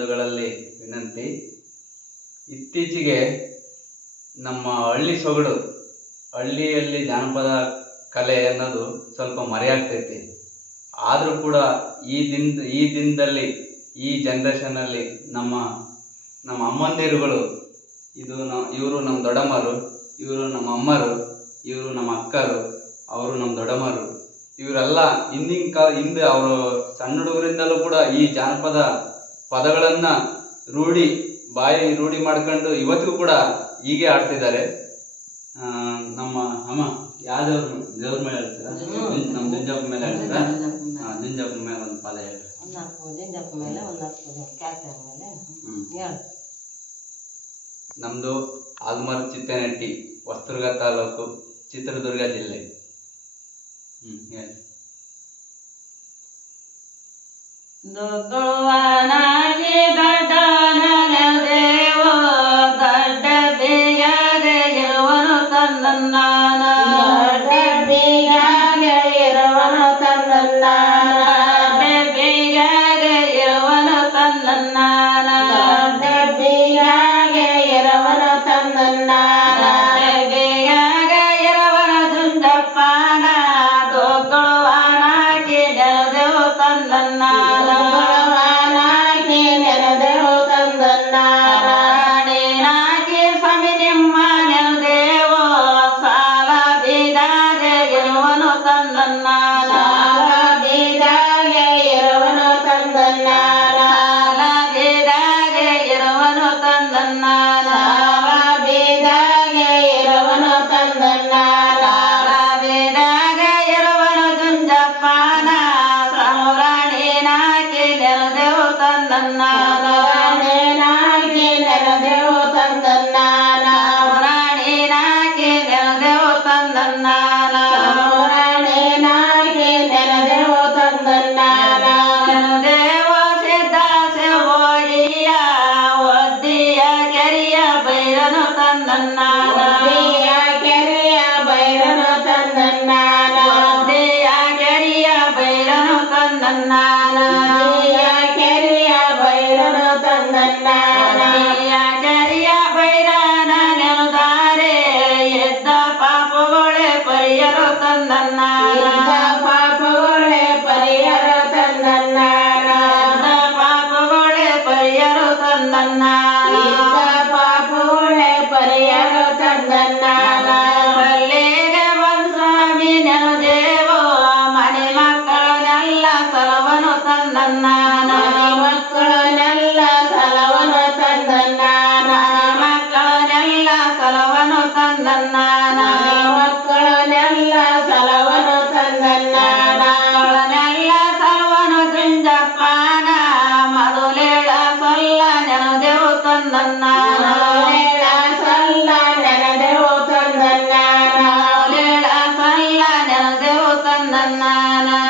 ಬಂಧುಗಳಲ್ಲಿ ವಿನಂತಿ. ಇತ್ತೀಚೆಗೆ ನಮ್ಮ ಹಳ್ಳಿ ಸೊಗಡು, ಹಳ್ಳಿಯಲ್ಲಿ ಜಾನಪದ ಕಲೆ ಅನ್ನೋದು ಸ್ವಲ್ಪ ಮರೆಯಾಗ್ತೈತಿ. ಆದರೂ ಕೂಡ ಈ ದಿನ ಈ ದಿನದಲ್ಲಿ, ಈ ಜನ್ರೇಷನಲ್ಲಿ ನಮ್ಮ ನಮ್ಮ ಅಮ್ಮಂದಿರುಗಳು, ಇದು ನ, ಇವರು ನಮ್ಮ ದೊಡ್ಡಮ್ಮರು, ಇವರು ನಮ್ಮ ಅಮ್ಮರು, ಇವರು ನಮ್ಮ ಅಕ್ಕರು, ಅವರು ನಮ್ಮ ದೊಡ್ಡಮ್ಮರು. ಇವರೆಲ್ಲ ಹಿಂದಿನ ಕಾಲ, ಹಿಂದೆ ಅವರು ಸಣ್ಣ ಹುಡುಗರಿಂದಲೂ ಕೂಡ ಈ ಜಾನಪದ ಪದಗಳನ್ನ ರೂಢಿ ಬಾಯಿ ರೂಢಿ ಮಾಡ್ಕೊಂಡು ಇವತ್ತಿಗೂ ಕೂಡ ಹೀಗೆ ಆಡ್ತಿದ್ದಾರೆ. ನಮ್ಮ ಅಮ್ಮ ಯಾವ ದೇವ್ರ ದೇವ್ರ ಮೇಲೆ ಹೇಳ್ತೀರಾ? ನಮ್ಮ ಜಂಜಪ್ಪ ಮೇಲೆ ಹೇಳ್ತೀರಾ? ಹಾಂ ಜಂಜಪ್ಪ ಮೇಲೆ ಒಂದು ಪದ ಹೇಳಿ ಜಂಜಪ್ಪ ಮೇಲೆ ನಮ್ಮದು ಆಲ್ಮರ್ ಚಿತ್ತನಟ್ಟಿ ಹೊಸದುರ್ಗ ತಾಲೂಕು ಚಿತ್ರದುರ್ಗ ಜಿಲ್ಲೆ. ಹ್ಮ್ ಹೇಳಿ No, no, no, karena 啦啦啦啦啦 la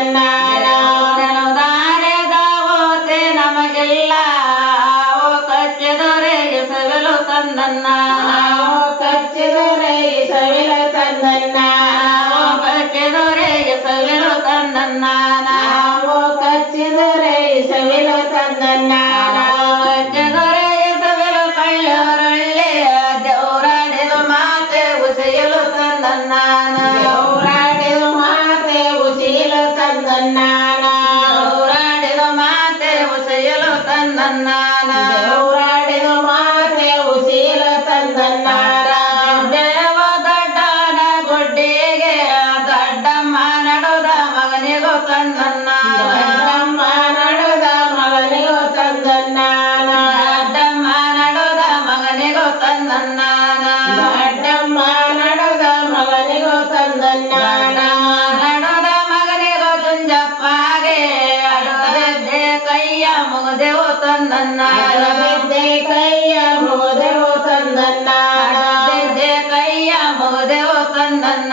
Kannada ದಾರೆದಾವೋತೆ ನಮಗೆಲ್ಲ ಓ ಕಚ್ಚದೊರೆಗೆ ಸವಿಲು ತಂದನ್ನ ನಾವು ಕಚ್ಚದೊರೆಗೆ ಸವಿಲು ತಂದನ್ನ ನಾವು ಕಚ್ಚದೊರೆಗೆ ಸವಿಲು ತಂದನ್ನ ನಾವು ಕಚ್ಚಿದರೆ Good night. ತಂದನ್ನ ಬಿದ್ದೆ ಕೈಯ ಮೋದೇವು ತಂದನ್ನ ಬಿದ್ದೆ ಕೈಯ ಮೋದೇವು ತಂದನ್ನ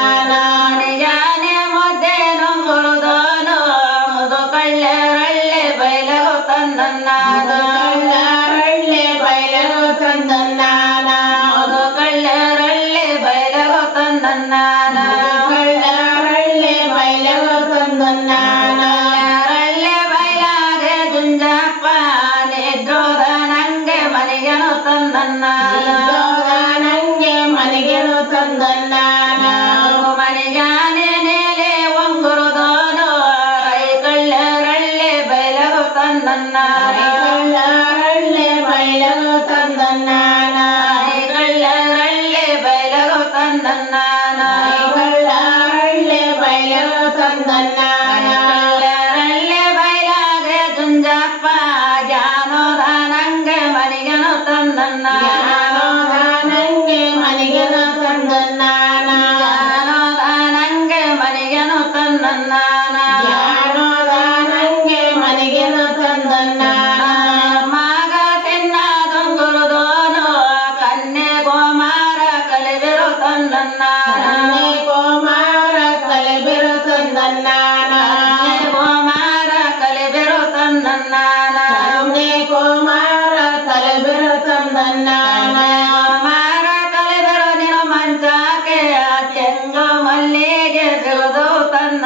തന്നാനാ ನಂಗೆ ಮನೆಗೆನು ತಂದಲ್ಲ ನಾವು ಮನೆಗಾನೇಲೆ ಒಂಗುರುದೋನು ಕೈಗಳ್ಳ ರಳ್ಳೆ ಬೈಲವು ತಂದನ್ನ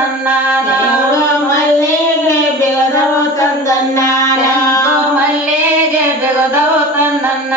ಬಿಲದವತಂದೋ ಮಲ್ಲಿಗೆ ಬಿಲದವತಂದೋ ಮಲ್ಲಿಗೆ ಬಿಲದವತಂದನ್ನ